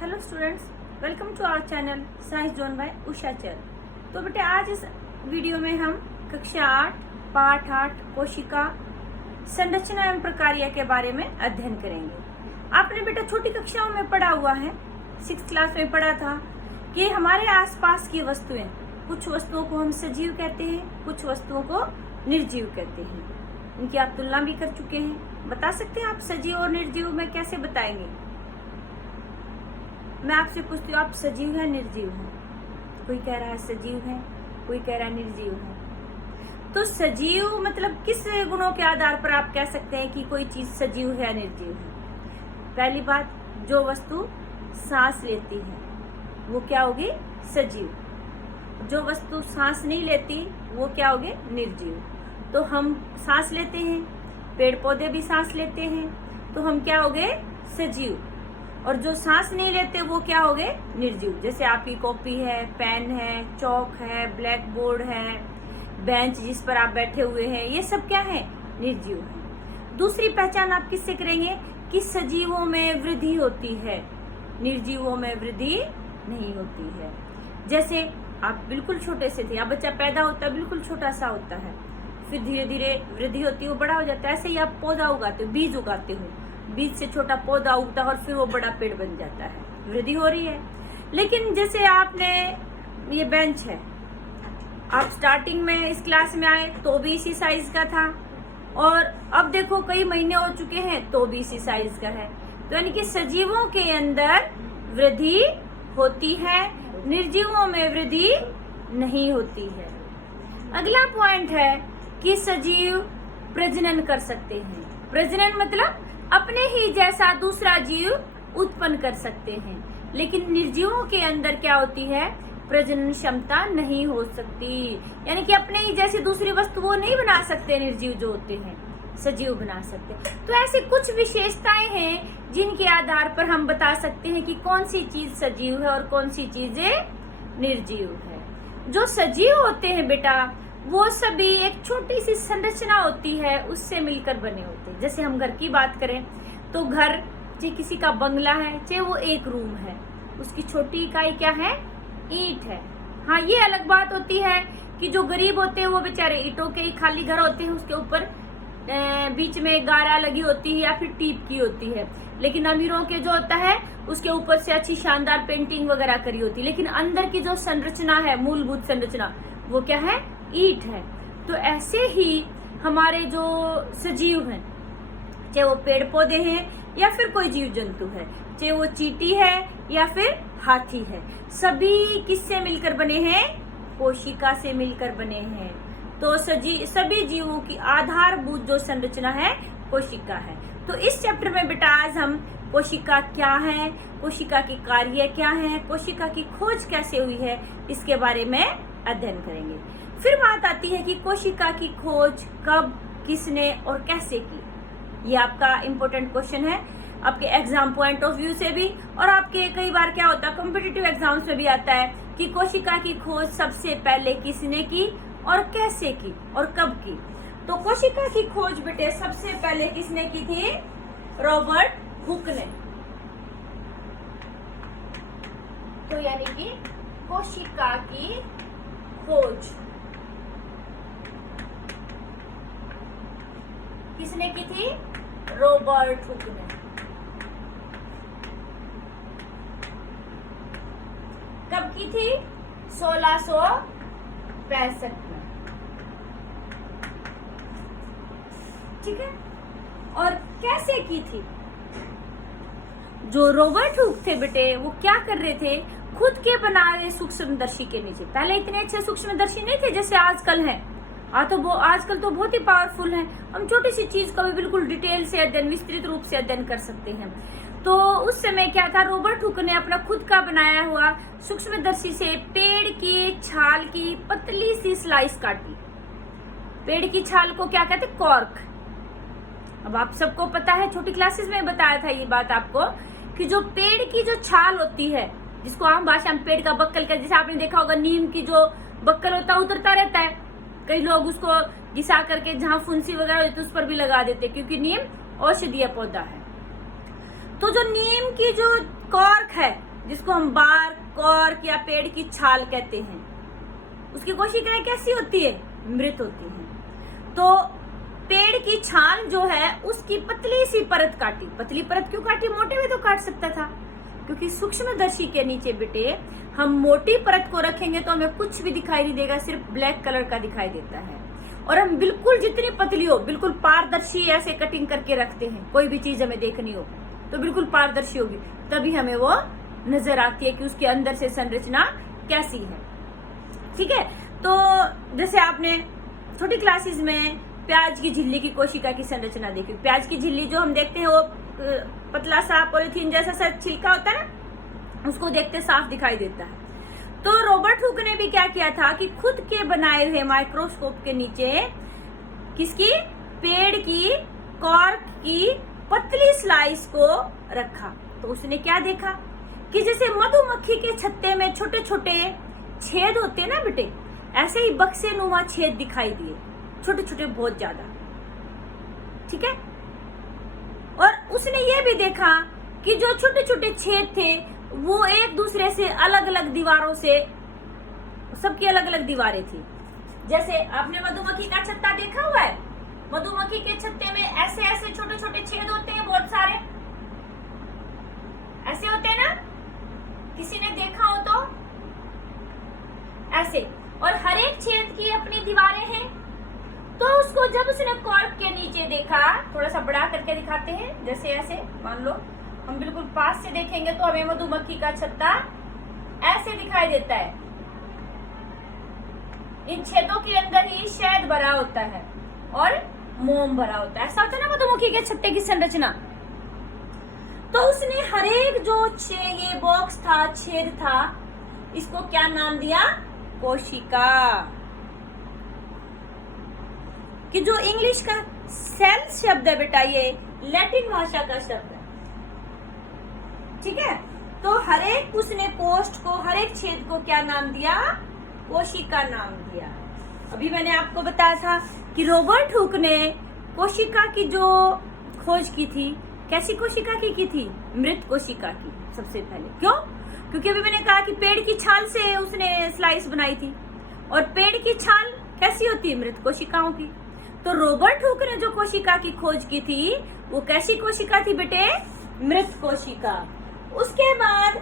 Hello students, welcome to our channel science zone by Usha चल। तो बेटे आज इस वीडियो में हम कक्षा 8 पाठ 8 कोशिका संरचना एवं प्रकार्य के बारे में अध्ययन करेंगे। आपने बेटा छोटी कक्षाओं में पढ़ा हुआ है, 6th क्लास में पढ़ा था कि हमारे आसपास की वस्तुएं, कुछ वस्तुओं को हम सजीव कहते हैं, कुछ वस्तुओं को निर्जीव कहते हैं। इनकी आप तुलना भी कर चुके हैं। बता सकते हैं आप सजीव और निर्जीव में कैसे बताएंगे? मैं आपसे पूछती हूँ, आप सजीव है निर्जीव है? कोई कह रहा है सजीव है, कोई कह रहा है निर्जीव है। तो सजीव मतलब किस गुणों के आधार पर आप कह सकते हैं कि कोई चीज सजीव है या निर्जीव है? पहली बात, जो वस्तु सांस लेती है वो क्या होगी? सजीव। जो वस्तु सांस नहीं लेती वो क्या होगी? निर्जीव। तो हम सांस लेते हैं, पेड़ पौधे भी सांस लेते हैं, तो हम क्या हो गए? सजीव। और जो सांस नहीं लेते वो क्या हो गए? निर्जीव। जैसे आपकी कॉपी है, पेन है, चौक है, ब्लैक बोर्ड है, बेंच जिस पर आप बैठे हुए हैं, ये सब क्या है? निर्जीव है। दूसरी पहचान आप किससे करेंगे कि सजीवों में वृद्धि होती है, निर्जीवों में वृद्धि नहीं होती है। जैसे आप बिल्कुल छोटे से थे, आप बच्चा पैदा होता है बिल्कुल छोटा सा होता है, फिर धीरे धीरे वृद्धि होती है, वो बड़ा हो जाता है। ऐसे ही आप पौधा उगाते हो, बीज उगाते हो, बीज से छोटा पौधा उगता है और फिर वो बड़ा पेड़ बन जाता है, वृद्धि हो रही है। लेकिन जैसे आपने ये बेंच है, आप स्टार्टिंग में इस क्लास में आए तो भी इसी साइज का था, और अब देखो कई महीने हो चुके हैं तो भी इसी साइज का है। तो यानी कि सजीवों के अंदर वृद्धि होती है, निर्जीवों में वृद्धि नहीं होती है। अगला पॉइंट है कि सजीव प्रजनन कर सकते हैं। प्रजनन मतलब अपने ही जैसा दूसरा जीव उत्पन्न कर सकते हैं, लेकिन निर्जीवों के अंदर क्या होती है? प्रजनन क्षमता नहीं हो सकती। यानी कि अपने ही जैसी दूसरी वस्तु वो नहीं बना सकते, निर्जीव जो होते हैं, सजीव बना सकते। तो ऐसे कुछ विशेषताएं हैं जिनके आधार पर हम बता सकते हैं कि कौन सी चीज सजीव है और कौन सी चीजें निर्जीव है। जो सजीव होते हैं बेटा, वो सभी एक छोटी सी संरचना होती है, उससे मिलकर बने होते हैं। जैसे हम घर की बात करें तो घर, चाहे किसी का बंगला है, चाहे वो एक रूम है, उसकी छोटी इकाई क्या है? ईंट है। हाँ, ये अलग बात होती है कि जो गरीब होते हैं वो बेचारे ईंटों के ही खाली घर होते हैं, उसके ऊपर बीच में गारा लगी होती है या फिर टीप की होती है। लेकिन अमीरों के जो होता है उसके ऊपर से अच्छी शानदार पेंटिंग वगैरह करी होती है, लेकिन अंदर की जो संरचना है, मूलभूत संरचना, वो क्या है? ईंट है। तो ऐसे ही हमारे जो सजीव हैं, चाहे वो पेड़ पौधे हैं या फिर कोई जीव जंतु है, चाहे वो चींटी है या फिर हाथी है, सभी किससे मिलकर बने हैं? कोशिका से मिलकर बने हैं। तो सभी जीवों की आधारभूत जो संरचना है कोशिका है। तो इस चैप्टर में बेटा आज हम कोशिका क्या है, कोशिका के कार्य क्या है, कोशिका की खोज कैसे हुई है, इसके बारे में अध्ययन करेंगे। फिर बात आती है कि कोशिका की खोज कब, किसने और कैसे की। ये आपका इम्पोर्टेंट क्वेश्चन है, आपके एग्जाम पॉइंट ऑफ व्यू से भी, और आपके कई बार क्या होता है कॉम्पिटिटिव एग्जाम्स में भी आता है कि कोशिका की खोज सबसे पहले किसने की और कैसे की और कब की। तो कोशिका की खोज बेटे सबसे पहले किसने की थी? रॉबर्ट हुक ने। तो यानी कि कोशिका की खोज किसने की थी? रॉबर्ट हुक ने। कब की थी? 1665 में। ठीक है। और कैसे की थी? जो रॉबर्ट हुक थे बेटे, वो क्या कर रहे थे? खुद के बनाए सूक्ष्मदर्शी के नीचे, पहले इतने अच्छे सूक्ष्मदर्शी नहीं थे जैसे आजकल हैं। आजकल तो बहुत ही पावरफुल है, हम छोटी सी चीज का भी बिल्कुल डिटेल से अध्ययन, विस्तृत रूप से अध्ययन कर सकते हैं। तो उस समय क्या था? रॉबर्ट हुक ने अपना खुद का बनाया हुआ सूक्ष्मदर्शी से पेड़ की छाल की पतली सी स्लाइस काटी। पेड़ की छाल को क्या कहते? कॉर्क। अब आप सबको पता है, छोटी क्लासेस में बताया था ये बात आपको, कि जो पेड़ की जो छाल होती है, जिसको आम भाषा में पेड़ का बक्कल का, जैसे आपने देखा होगा नीम की जो बक्कल होता है उतरता रहता है, कई लोग उसको घिसा करके जहां फुंसी वगैरह होती है उस पर भी लगा देते, क्योंकि नीम औषधीय पौधा है। तो जो नीम की जो कॉर्क है, जिसको हम बार्क, कॉर्क या पेड़ की छाल कहते हैं, उसकी कोशिकाएं कैसी होती है? मृत होती हैं। तो पेड़ की छाल जो है उसकी पतली सी परत काटी। पतली परत क्यों काटी? मोटे में तो काट सकता था, क्योंकि सूक्ष्मदर्शी के नीचे बेटे हम मोटी परत को रखेंगे तो हमें कुछ भी दिखाई नहीं देगा, सिर्फ ब्लैक कलर का दिखाई देता है। और हम बिल्कुल जितनी पतली हो, बिल्कुल पारदर्शी ऐसे कटिंग करके रखते हैं, कोई भी चीज हमें देखनी हो तो बिल्कुल पारदर्शी होगी, तभी हमें वो नजर आती है कि उसके अंदर से संरचना कैसी है। ठीक है, तो जैसे आपने छोटी क्लासेस में प्याज की झिल्ली की कोशिका की संरचना देखी। प्याज की झिल्ली जो हम देखते हैं वो पतला सा पॉलिथीन जैसा सा छिलका होता है ना, उसको देखते साफ दिखाई देता है। तो रॉबर्ट हुक ने भी क्या किया था कि खुद के बनाए हुए माइक्रोस्कोप के नीचे किसकी? पेड़ की कॉर्क की पतली स्लाइस को रखा। तो उसने क्या देखा कि जैसे मधुमक्खी के छत्ते में छोटे छोटे छेद होते हैं ना बेटे, ऐसे ही बक्से नुमा छेद दिखाई दिए, छोटे छोटे बहुत ज्यादा। ठीक है, और उसने ये भी देखा कि जो छोटे छोटे छेद थे वो एक दूसरे से अलग अलग दीवारों से, सबकी अलग अलग दीवारें थी। जैसे आपने मधुमक्खी का छत्ता देखा हुआ है, मधुमक्खी के छत्ते में ऐसे ऐसे छोटे छोटे छेद होते हैं, बहुत सारे ऐसे होते हैं ना, किसी ने देखा हो तो ऐसे, और हर एक छेद की अपनी दीवारें हैं। तो उसको जब उसने कॉर्क के नीचे देखा, थोड़ा सा बड़ा करके दिखाते हैं, जैसे ऐसे मान लो हम बिल्कुल पास से देखेंगे तो हमें मधुमक्खी का छत्ता ऐसे दिखाई देता है। इन छेदों के अंदर ही शहद भरा होता है और मोम भरा होता है, ऐसा होता है ना मधुमक्खी के छत्ते की संरचना। तो उसने हर एक जो ये बॉक्स था, छेद था, इसको क्या नाम दिया? कोशिका। कि जो इंग्लिश का सेल शब्द है बेटा, ये लैटिन भाषा का शब्द है। ठीक है, तो हर एक उसने पोस्ट को, हर एक छेद को क्या नाम दिया? कोशिका नाम दिया। अभी मैंने आपको बताया था कि रॉबर्ट हुक ने कोशिका की जो खोज की थी, कैसी कोशिका की थी? मृत कोशिका की सबसे पहले। क्यों? क्योंकि अभी मैंने कहा कि पेड़ की छाल से उसने स्लाइस बनाई थी, और पेड़ की छाल कैसी होती है? मृत कोशिकाओं की। तो रॉबर्ट हुक ने जो कोशिका की खोज की थी वो कैसी कोशिका थी बेटे? मृत कोशिका। उसके बाद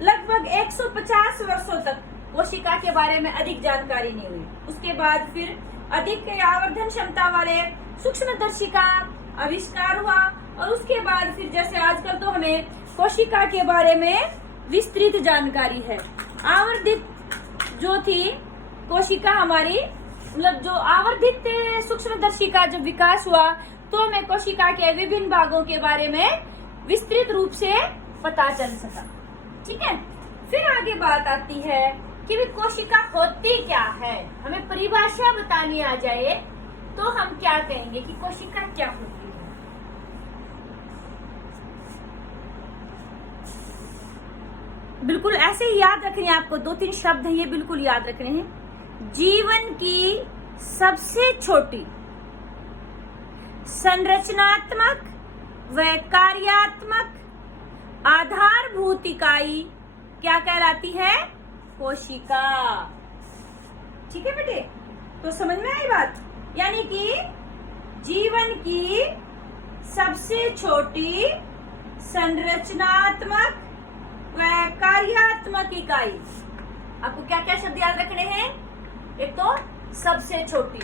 लगभग 150 वर्षों तक कोशिका के बारे में अधिक जानकारी नहीं हुई। उसके बाद फिर अधिक आवर्धन क्षमता वाले सूक्ष्मदर्शी का आविष्कार हुआ, और उसके बाद फिर जैसे आजकल तो हमें कोशिका के बारे में विस्तृत जानकारी है। आवर्धित जो थी कोशिका हमारी, मतलब जो आवर्धित सूक्ष्मदर्शी का जब विकास हुआ तो हमें कोशिका के विभिन्न भागों के बारे में विस्तृत रूप से पता चल सका। ठीक है, फिर आगे बात आती है कि भी कोशिका होती क्या है। हमें परिभाषा बतानी आ जाए तो हम क्या कहेंगे कि कोशिका क्या होती है। बिल्कुल ऐसे ही याद रखने हैं आपको, 2-3 शब्द हैं ये बिल्कुल याद रखने हैं। जीवन की सबसे छोटी संरचनात्मक व कार्यात्मक आधारभूत इकाई क्या कहलाती है? कोशिका। ठीक है बेटे, तो समझ में आई बात? यानी कि जीवन की सबसे छोटी संरचनात्मक व कार्यात्मक इकाई। आपको क्या क्या शब्द याद रखने हैं? एक तो सबसे छोटी,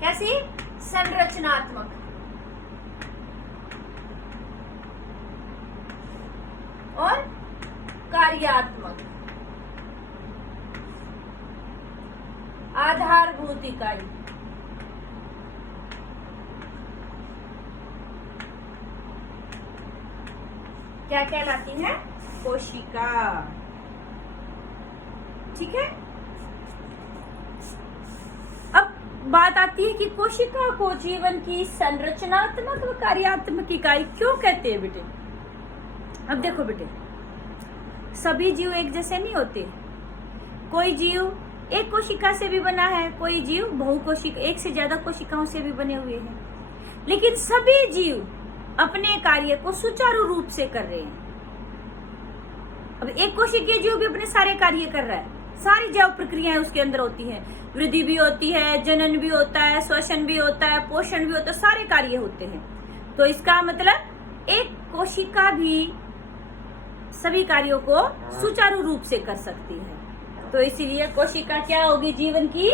कैसी? संरचनात्मक, और कार्यात्मक, आधारभूत इकाई। क्या कहलाती है? कोशिका। ठीक है, अब बात आती है कि कोशिका को जीवन की संरचनात्मक व कार्यात्मक इकाई क्यों कहते हैं बेटे? अब देखो बेटे, सभी जीव एक जैसे नहीं होते। कोई जीव एक कोशिका से भी बना है, कोई जीव बहुकोशिका, एक से ज्यादा कोशिकाओं से भी बने हुए हैं। लेकिन सभी जीव अपने कार्य को सुचारू रूप से कर रहे हैं। अब एक कोशिकीय जीव भी अपने सारे कार्य कर रहा है, सारी जैव प्रक्रियाएं उसके अंदर होती हैं, वृद्धि भी होती है, जनन भी होता है, श्वसन भी होता है, पोषण भी होता है, सारे कार्य होते हैं। तो इसका मतलब एक कोशिका भी सभी कार्यों को सुचारू रूप से कर सकती है। तो इसीलिए कोशिका क्या होगी? जीवन की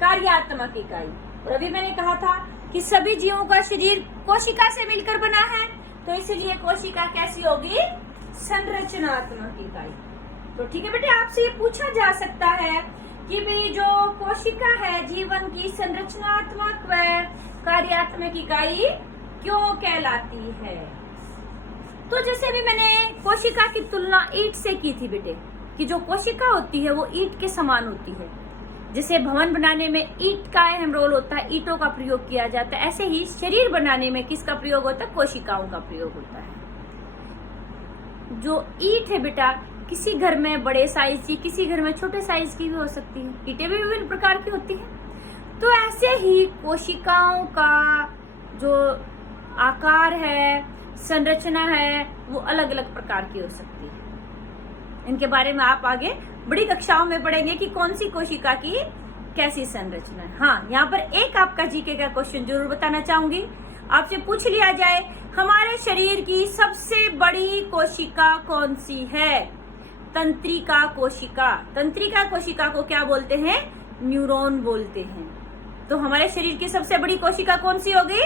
कार्यात्मक इकाई। और अभी मैंने कहा था कि सभी जीवों का शरीर कोशिका से मिलकर बना है, तो इसलिए कोशिका कैसी होगी? संरचनात्मक इकाई। तो ठीक है बेटे, आपसे ये पूछा जा सकता है कि भाई जो कोशिका है जीवन की संरचनात्मक व कार्यात्मक इकाई क्यों कहलाती है? तो जैसे भी मैंने कोशिका की तुलना ईंट से की थी बेटे, कि जो कोशिका होती है वो ईंट के समान होती है। जैसे भवन बनाने में ईंट का अहम रोल होता है, ईंटों का प्रयोग किया जाता है, ऐसे ही शरीर बनाने में किसका प्रयोग होता है? कोशिकाओं का प्रयोग होता है। जो ईंट है बेटा, किसी घर में बड़े साइज की, किसी घर में छोटे साइज की भी हो सकती है। ईंटें भी विभिन्न प्रकार की होती हैं। तो ऐसे ही कोशिकाओं का जो आकार है, संरचना है, वो अलग अलग प्रकार की हो सकती है। इनके बारे में आप आगे बड़ी कक्षाओं में पढ़ेंगे कि कौन सी कोशिका की कैसी संरचना है। हाँ, यहाँ पर एक आपका जीके का क्वेश्चन जरूर बताना चाहूंगी। आपसे पूछ लिया जाए, हमारे शरीर की सबसे बड़ी कोशिका कौन सी है? तंत्रिका कोशिका। तंत्रिका कोशिका को क्या बोलते हैं? न्यूरॉन बोलते हैं। तो हमारे शरीर की सबसे बड़ी कोशिका कौन सी होगी?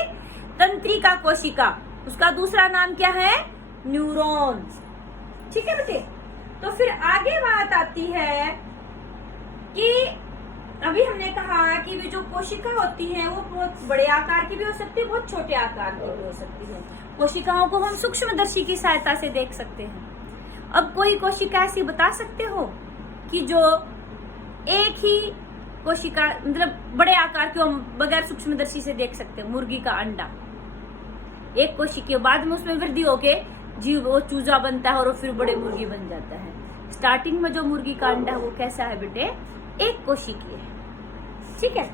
तंत्रिका कोशिका। उसका दूसरा नाम क्या है? न्यूरॉन। ठीक है बेटे, तो फिर आगे बात आती है कि अभी हमने कहा कि वे जो कोशिका होती है वो बहुत बड़े आकार की भी हो सकती है, बहुत छोटे आकार की भी हो सकती है। कोशिकाओं को हम सूक्ष्मदर्शी की सहायता से देख सकते हैं। अब कोई कोशिका ऐसी बता सकते हो कि जो एक ही कोशिका, मतलब बड़े आकार की हम बगैर सूक्ष्मदर्शी से देख सकते हैं? मुर्गी का अंडा, एक कोशिका, बाद में उसमें वृद्धि होके जीव वो चूजा बनता है और फिर बड़े मुर्गी बन जाता है। स्टार्टिंग में जो मुर्गी का अंडा वो कैसा है बेटे? एक कोशिकीय है। ठीक है,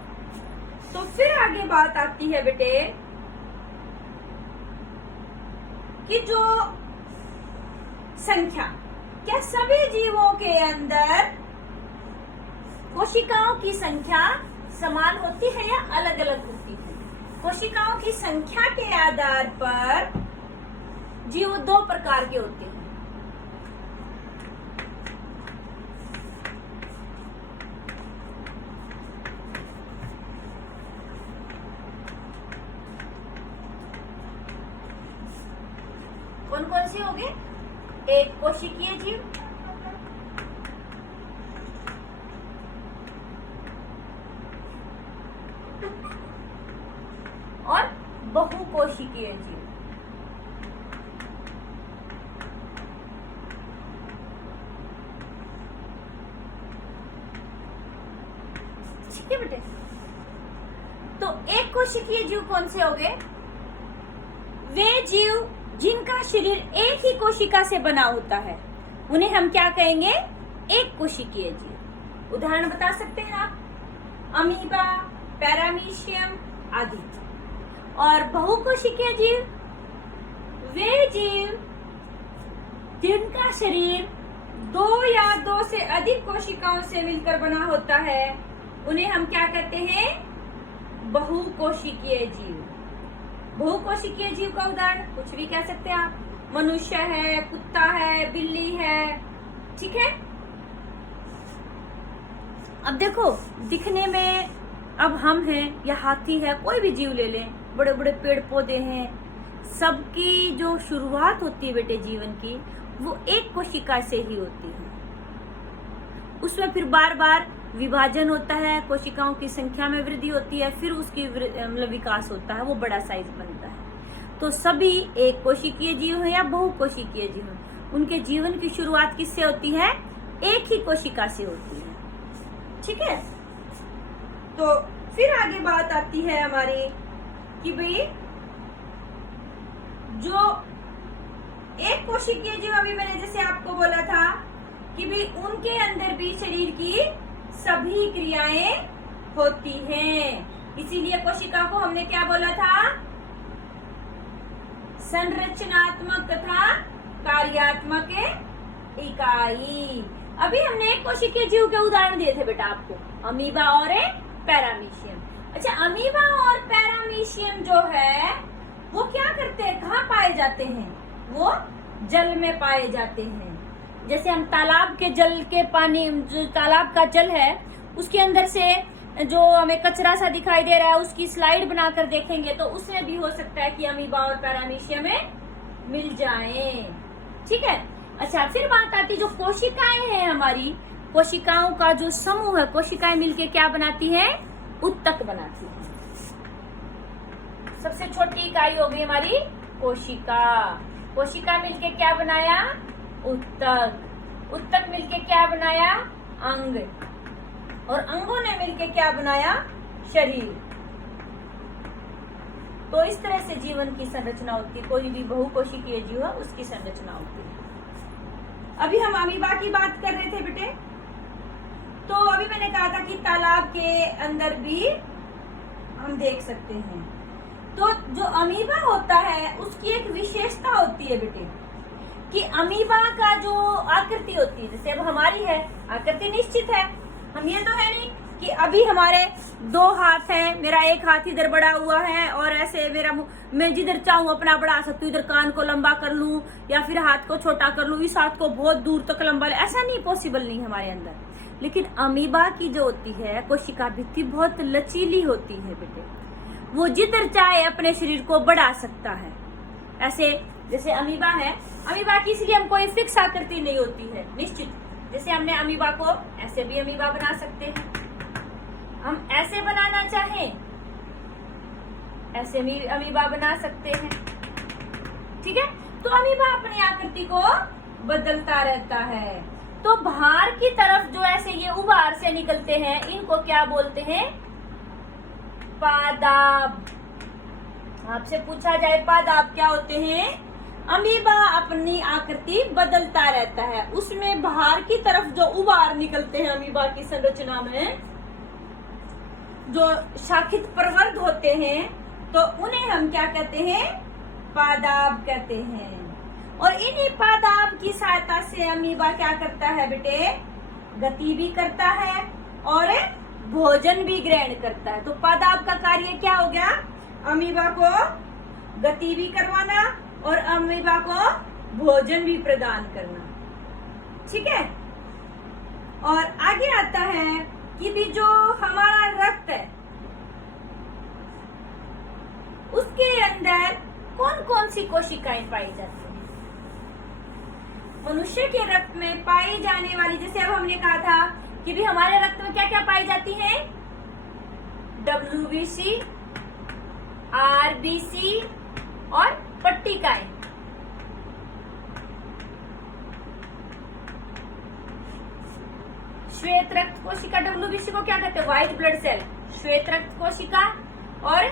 तो फिर आगे बात आती है बेटे कि जो संख्या, क्या सभी जीवों के अंदर कोशिकाओं की संख्या समान होती है या अलग अलग होती है? कोशिकाओं की संख्या के आधार पर जीव दो प्रकार के होते हैं। कौन कौन से होंगे? एक कोशिकीय जीव, और बहुकोशिकीय जीव। ठीक है बेटे, तो एक कोशिकीय जीव कौन से होंगे? वे जीव जिनका शरीर एक ही कोशिका से बना होता है, उन्हें हम क्या कहेंगे? एक कोशिकीय जीव। उदाहरण बता सकते हैं आप? अमीबा, पैरामीशियम आदि। और बहुकोशिकीय जीव वे जीव जिनका शरीर दो या दो से अधिक कोशिकाओं से मिलकर बना होता है, उन्हें हम क्या कहते हैं? बहुकोशिकीय जीव। बहुकोशिकीय जीव का उदाहरण कुछ भी कह सकते हैं आप, मनुष्य है, कुत्ता है, बिल्ली है। ठीक है, अब देखो दिखने में, अब हम हैं या हाथी है, कोई भी जीव ले लें, बड़े बड़े पेड़ पौधे हैं, सबकी जो शुरुआत होती है बेटे जीवन की, वो एक कोशिका से ही होती है। उसमें फिर बार बार विभाजन होता है, कोशिकाओं की संख्या में वृद्धि होती है, फिर उसकी मतलब विकास होता है, वो बड़ा साइज बनता है। तो सभी एक कोशिकीय जीव है या बहुकोशिकीय जीव है, उनके जीवन की शुरुआत किससे होती है? एक ही कोशिका से होती है। ठीक है, तो फिर आगे बात आती है हमारी कि भाई जो एक कोशिकीय जीव, अभी मैंने जैसे आपको बोला था कि भाई उनके अंदर भी शरीर की सभी क्रियाएं होती हैं। इसीलिए कोशिका को हमने क्या बोला था? संरचनात्मक तथा कार्यात्मक इकाई। अभी हमने एक कोशिकीय जीव के उदाहरण दिए थे बेटा आपको, अमीबा और पैरामीशियम। अच्छा, अमीबा और पैरामीशियम जो है वो क्या करते हैं, कहाँ पाए जाते हैं? वो जल में पाए जाते हैं। जैसे हम तालाब के जल के पानी, जो तालाब का जल है उसके अंदर से जो हमें कचरा सा दिखाई दे रहा है उसकी स्लाइड बनाकर देखेंगे तो उसमें भी हो सकता है कि अमीबा और पैरामीशियम में मिल जाएं। ठीक है। अच्छा, फिर बात आती जो कोशिकाएं हैं हमारी, कोशिकाओं का जो समूह है, कोशिकाएं मिलके क्या बनाती हैं? उत्तक बनाती हैं। सबसे छोटी इकाई होगी हमारी कोशिका। कोशिका मिलके क्या बनाया? उत्तक। उत्तक मिलके क्या बनाया? अंग। और अंगों ने मिलके क्या बनाया? शरीर। तो इस तरह से जीवन की संरचना होती है। कोई भी बहुकोशिकीय जीव है उसकी संरचना होती है। अभी हम अमीबा की बात कर रहे थे बेटे, तो अभी मैंने कहा था कि तालाब के अंदर भी हम देख सकते हैं। तो जो अमीबा होता है उसकी एक विशेषता होती है बेटे, कि अमीबा का जो आकृति होती है, जैसे अब हमारी है आकृति निश्चित है। हम ये तो है नहीं कि अभी हमारे 2 हाथ हैं, मेरा एक हाथ इधर बड़ा हुआ है और ऐसे मेरा मैं जिधर चाहूँ अपना बढ़ा सकती हूँ, इधर कान को लंबा कर लूँ या फिर हाथ को छोटा कर लूँ, इस हाथ को बहुत दूर तक लंबा, ऐसा नहीं, पॉसिबल नहीं हमारे अंदर। लेकिन अमीबा की जो होती है कोशिका भित्ति बहुत लचीली होती है बेटे, वो जिधर चाहे अपने शरीर को बढ़ा सकता है। ऐसे जैसे अमीबा है, अमीबा की इसलिए हम कोई फिक्स आकृति नहीं होती है निश्चित। जैसे हमने अमीबा को ऐसे भी अमीबा बना सकते हैं, हम ऐसे बनाना चाहें ऐसे भी अमीबा बना सकते हैं। ठीक है। तो अमीबा अपनी आकृति को बदलता रहता है। तो बाहर की तरफ जो ऐसे ये उभार से निकलते हैं, इनको क्या बोलते हैं? पादाब। आपसे पूछा जाए पादाब क्या होते हैं? अमीबा अपनी आकृति बदलता रहता है, उसमें बाहर की तरफ जो उभार निकलते हैं अमीबा की संरचना में, जो शाखित प्रवर्ध होते हैं, तो उन्हें हम क्या कहते हैं? पादाब कहते हैं। और इन्हीं पादाब की सहायता से अमीबा क्या करता है बेटे? गति भी करता है और भोजन भी ग्रहण करता है। तो पादाब का कार्य क्या हो गया? अमीबा को गति भी करवाना और अमीबा को भोजन भी प्रदान करना। ठीक है। और आगे आता है कि भी जो हमारा रक्त है उसके अंदर कौन कौन सी कोशिकाएं पाई जाती हैं? मनुष्य के रक्त में पाई जाने वाली, जैसे अब हमने कहा था कि भी हमारे रक्त में क्या क्या पाई जाती हैं? WBC, RBC और पट्टिकाएं। श्वेत रक्त कोशिका, WBC को क्या कहते हैं? White blood cell. श्वेत रक्त कोशिका और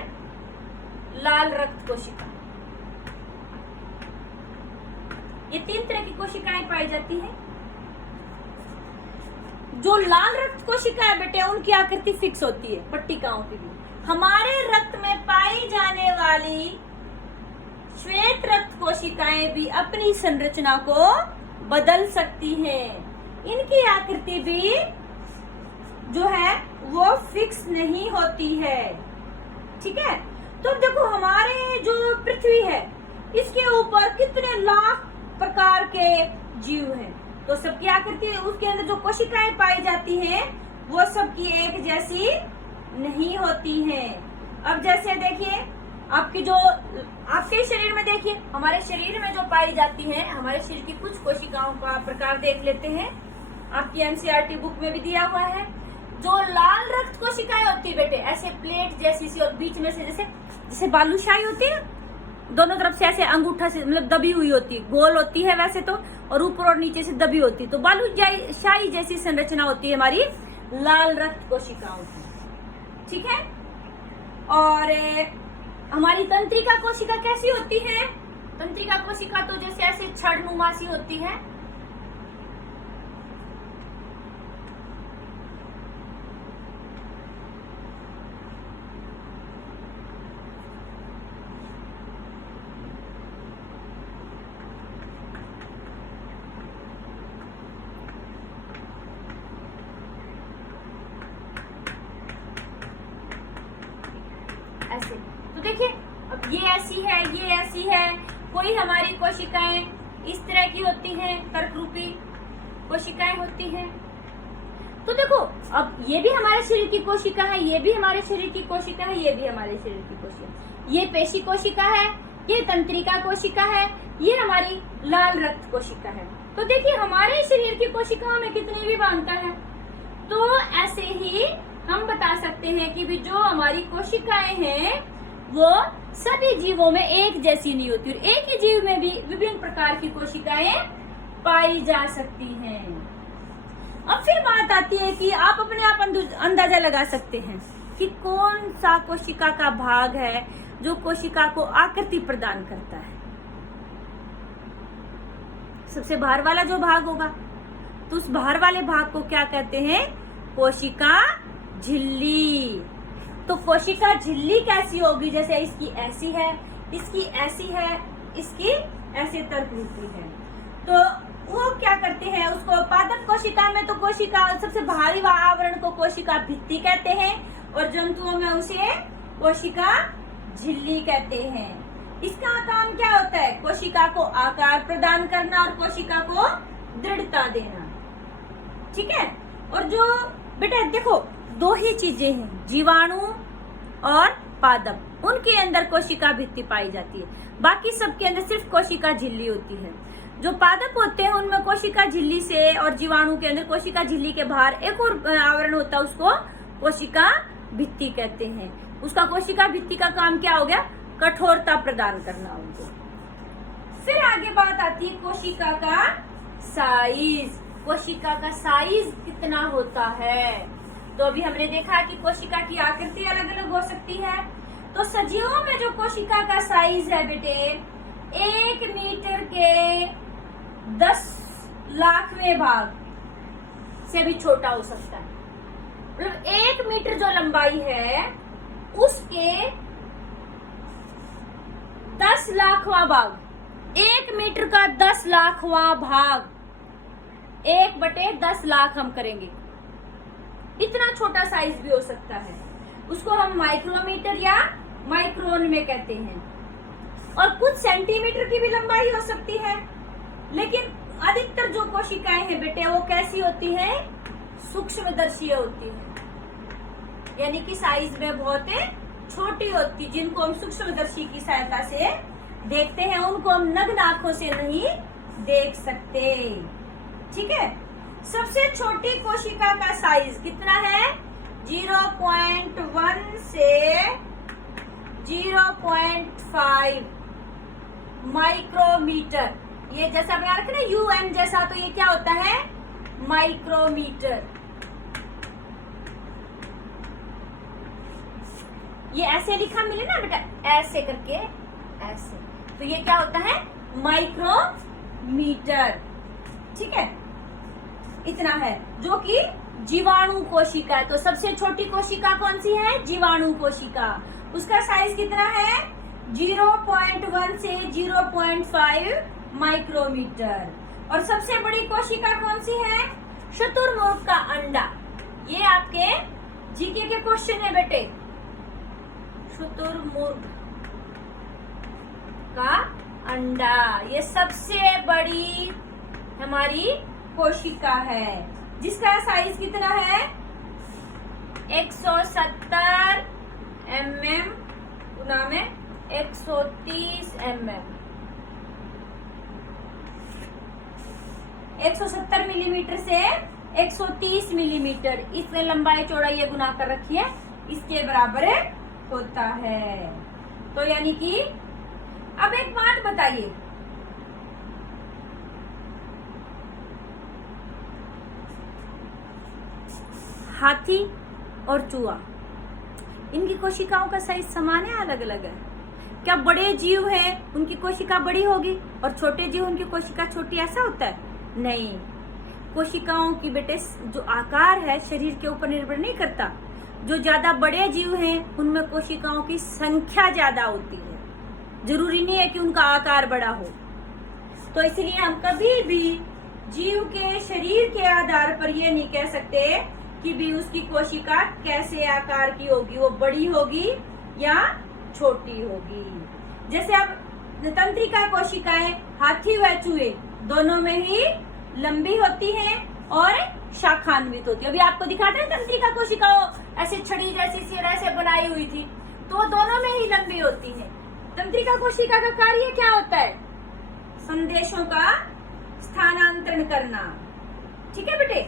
लाल रक्त कोशिका, ये 3 तरह की कोशिकाएं पाई जाती हैं। जो लाल रक्त कोशिका है बेटे, उनकी आकृति फिक्स होती है, पट्टिकाओं की भी। हमारे रक्त में पाई जाने वाली श्वेत रक्त कोशिकाएं भी अपनी संरचना को बदल सकती हैं। इनकी आकृति भी जो है वो फिक्स नहीं होती है। ठीक है। तो देखो हमारे जो पृथ्वी है इसके ऊपर कितने लाख प्रकार के जीव हैं, तो सबकी आकृति, उसके अंदर जो कोशिकाएं पाई जाती हैं वो सबकी एक जैसी नहीं होती हैं। अब जैसे देखिए आपकी जो आपके शरीर में, देखिए हमारे शरीर में जो पाई जाती है, हमारे शरीर की कुछ कोशिकाओं का प्रकार देख लेते हैं। आपकी NCERT बुक में भी दिया हुआ है। जो लाल रक्त कोशिकाएं होती है बेटे, ऐसे प्लेट जैसी सी और बीच में से जैसे बालूशाही होती है, दोनों तरफ से ऐसे अंगूठा से मतलब दबी हुई होती है, गोल होती है वैसे तो, और ऊपर और नीचे से दबी होती है। तो बालूशाही जैसी संरचना होती है हमारी लाल रक्त कोशिकाओं की। ठीक है। और हमारी तंत्रिका कोशिका कैसी होती है? तंत्रिका कोशिका तो जैसे ऐसे छड़नुमा सी होती है। ऐसे। तो देखिए अब ये ऐसी है, ये ऐसी है। कोई हमारी कोशिकाएं इस तरह की होती हैं, तर्क रूपी कोशिकाएं होती हैं। तो देखो अब ये भी हमारे शरीर की कोशिका है, ये भी हमारे शरीर की कोशिका है, ये भी हमारे शरीर की कोशिका है। ये पेशी कोशिका है, ये तंत्रिका कोशिका है, ये हमारी लाल रक्त कोशिका है। तो देखिए हमारे शरीर की कोशिकाओं में कितनी विभागता है। तो ऐसे ही हम बता सकते हैं कि भी जो हमारी कोशिकाएं हैं वो सभी जीवों में एक जैसी नहीं होती, और एक ही जीव में भी विभिन्न प्रकार की कोशिकाएं पाई जा सकती हैं। अब फिर बात आती है कि आप अपने आप अंदाजा लगा सकते हैं कि कौन सा कोशिका का भाग है जो कोशिका को आकृति प्रदान करता है। सबसे बाहर वाला जो भाग होगा, तो उस बाहर वाले भाग को क्या कहते हैं? कोशिका झिल्ली। तो कोशिका झिल्ली कैसी होगी? जैसे इसकी ऐसी है, इसकी ऐसी है, इसकी ऐसे तर्करूपी है। तो वो क्या करते हैं, उसको पादप कोशिका में तो कोशिका सबसे बाहरी आवरण को कोशिका भित्ति कहते हैं, और जंतुओं में उसे कोशिका झिल्ली कहते हैं। इसका काम क्या होता है? कोशिका को आकार प्रदान करना और कोशिका को दृढ़ता देना। ठीक है। और जो बेटा देखो दो ही चीजें हैं, जीवाणु और पादप, उनके अंदर कोशिका भित्ति पाई जाती है। बाकी सबके अंदर सिर्फ कोशिका झिल्ली होती है। जो पादप होते हैं उनमें कोशिका झिल्ली से, और जीवाणु के अंदर कोशिका झिल्ली के बाहर एक और आवरण होता है, उसको कोशिका भित्ति कहते हैं। उसका कोशिका भित्ति का काम क्या हो गया? कठोरता प्रदान करना उनको। फिर आगे बात आती है कोशिका का साइज। कोशिका का साइज कितना होता है? तो अभी हमने देखा कि कोशिका की आकृति अलग अलग हो सकती है। तो सजीवों में जो कोशिका का साइज है बेटे, 1 मीटर के 10 लाखवें भाग से भी छोटा हो सकता है। मतलब 1 मीटर जो लंबाई है उसके 10 लाखवां भाग, 1 मीटर का 10 लाखवां भाग, 1/10 लाख हम करेंगे। इतना छोटा साइज भी हो सकता है। उसको हम माइक्रोमीटर या माइक्रोन में कहते हैं। और कुछ सेंटीमीटर की भी लंबाई हो सकती है। लेकिन अधिकतर जो कोशिकाएं हैं बेटे वो कैसी होती हैं? सूक्ष्मदर्शीय होती हैं, यानी कि साइज में बहुत छोटी होती, जिनको हम सूक्ष्मदर्शी की सहायता से देखते हैं, उनको हम नग्न आंखों से नहीं देख सकते। ठीक है। सबसे छोटी कोशिका का साइज कितना है? 0.1 से 0.5 माइक्रोमीटर। ये जैसा आप याद रखें ना UN जैसा, तो ये क्या होता है? माइक्रोमीटर। ये ऐसे लिखा मिले ना बेटा, ऐसे करके ऐसे, तो ये क्या होता है? माइक्रोमीटर। ठीक है। इतना है जो कि जीवाणु कोशिका है। तो सबसे छोटी कोशिका कौन सी है? जीवाणु कोशिका। उसका साइज कितना है? 0.1 से 0.5 माइक्रोमीटर। और सबसे बड़ी कोशिका कौन सी है? शुतुरमुर्ग का अंडा। ये आपके जीके के क्वेश्चन है बेटे। शुतुरमुर्ग का अंडा ये सबसे बड़ी हमारी कोशिका है, जिसका साइज कितना है? 170 mm गुना में 130 mm। 170 मिलीमीटर से 130 मिलीमीटर, इसमें लंबाई चौड़ाई ये गुना कर रखी है, इसके बराबर होता है। तो यानी कि अब एक बात बताइए, हाथी और चूहा, इनकी कोशिकाओं का साइज समान है अलग अलग है? क्या बड़े जीव हैं उनकी कोशिका बड़ी होगी और छोटे जीव उनकी कोशिका छोटी, ऐसा होता है? नहीं। कोशिकाओं की बेटे जो आकार है शरीर के ऊपर निर्भर नहीं करता। जो ज्यादा बड़े जीव हैं उनमें कोशिकाओं की संख्या ज्यादा होती है, जरूरी नहीं है कि उनका आकार बड़ा हो। तो इसलिए हम कभी भी जीव के शरीर के आधार पर ये नहीं कह सकते कि भी उसकी कोशिका कैसे आकार की होगी, वो बड़ी होगी या छोटी होगी। जैसे अब तंत्रिका कोशिकाएं हाथी व चूहे दोनों में ही लंबी होती हैं और शाखान्वित होती है। अभी आपको दिखाते हैं तंत्रिका कोशिकाओं ऐसे छड़ी जैसी सिर ऐसे बनाई हुई थी, तो वो दोनों में ही लंबी होती है। तंत्रिका कोशिका का कार्य क्या होता है? संदेशों का स्थानांतरण करना। ठीक है बेटे,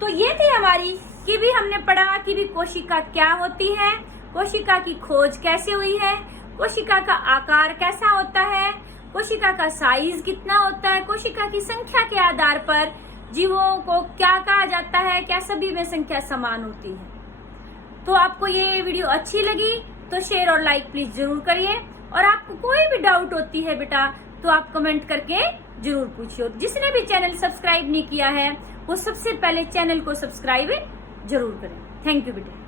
तो ये थी हमारी कि भी हमने पढ़ा कि भी कोशिका क्या होती है, कोशिका की खोज कैसे हुई है, कोशिका का आकार कैसा होता है, कोशिका का साइज कितना होता है, कोशिका की संख्या के आधार पर जीवों को क्या कहा जाता है, क्या सभी में संख्या समान होती है। तो आपको ये वीडियो अच्छी लगी तो शेयर और लाइक प्लीज जरूर करिए, और आपको कोई भी डाउट होती है बेटा तो आप कमेंट करके जरूर पूछिए। जिसने भी चैनल सब्सक्राइब नहीं किया है वो सबसे पहले चैनल को सब्सक्राइब जरूर करें। थैंक यू बेटा।